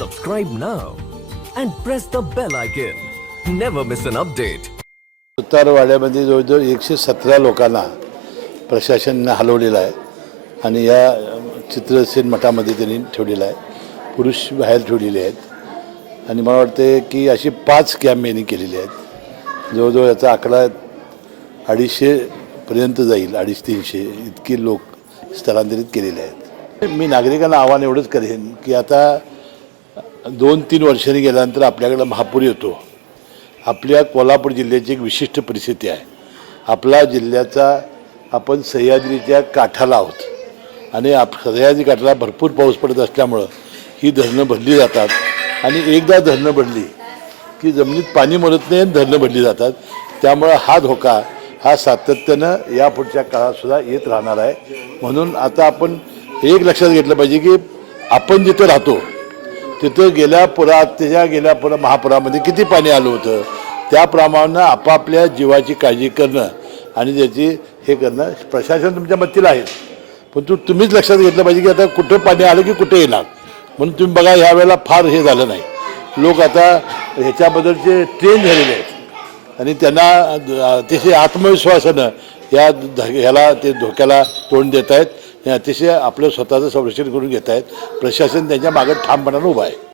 Subscribe now and press the bell icon. Never miss an update. जवळजवळ एकशे सतरा लोकांना प्रशासनानं हलवलेलं आहे आणि या चित्रसेन मठामध्ये त्यांनी ठेवलेलं आहे पुरुष बाहेर ठेवलेले आहेत आणि मला वाटते की अशी पाच कॅम्प यांनी केलेली आहेत जवळजवळ याचा आकडा अडीचशेपर्यंत जाईल अडीच तीनशे इतके लोक स्थलांतरित केलेले आहेत मी नागरिकांना आव्हान एवढंच करेन की आता दोन तीन वर्षांनी गेल्यानंतर आपल्याकडं महापूर येतो आपल्या कोल्हापूर जिल्ह्याची एक विशिष्ट परिस्थिती आहे आपला जिल्ह्याचा आपण सह्याद्रीच्या काठाला आहोत आणि आप सह्याद्री काठाला भरपूर पाऊस पडत असल्यामुळं ही धरणं भरली जातात आणि एकदा धरणं भरली की जमिनीत पाणी मरत नाही आणि धरणं भरली जातात त्यामुळं हा धोका हा सातत्यानं या पुढच्या काळातसुद्धा येत राहणार आहे म्हणून आता आपण एक लक्षात घेतलं पाहिजे की आपण जिथं राहतो तिथं गेल्या पुरात त्याच्या गेल्या पुरा महापुरामध्ये किती पाणी आलं होतं त्याप्रमाणं आपापल्या जीवाची काळजी करणं आणि त्याची हे करणं प्रशासन तुमच्या मतीला आहे पण तू तुम्हीच लक्षात घेतलं पाहिजे की आता कुठं पाणी आलं की कुठे येणार म्हणून तुम्ही बघा ह्यावेळेला फार हे झालं नाही लोक आता ह्याच्याबद्दलचे ट्रेन झालेले आहेत आणि त्यांना अतिशय आत्मविश्वासानं या ह्याला ते धोक्याला तोंड देत आहेत हे अतिशय आपलं स्वतःचं संरक्षण करून घेत आहेत प्रशासन त्यांच्या मागं ठामपणानं उभं आहे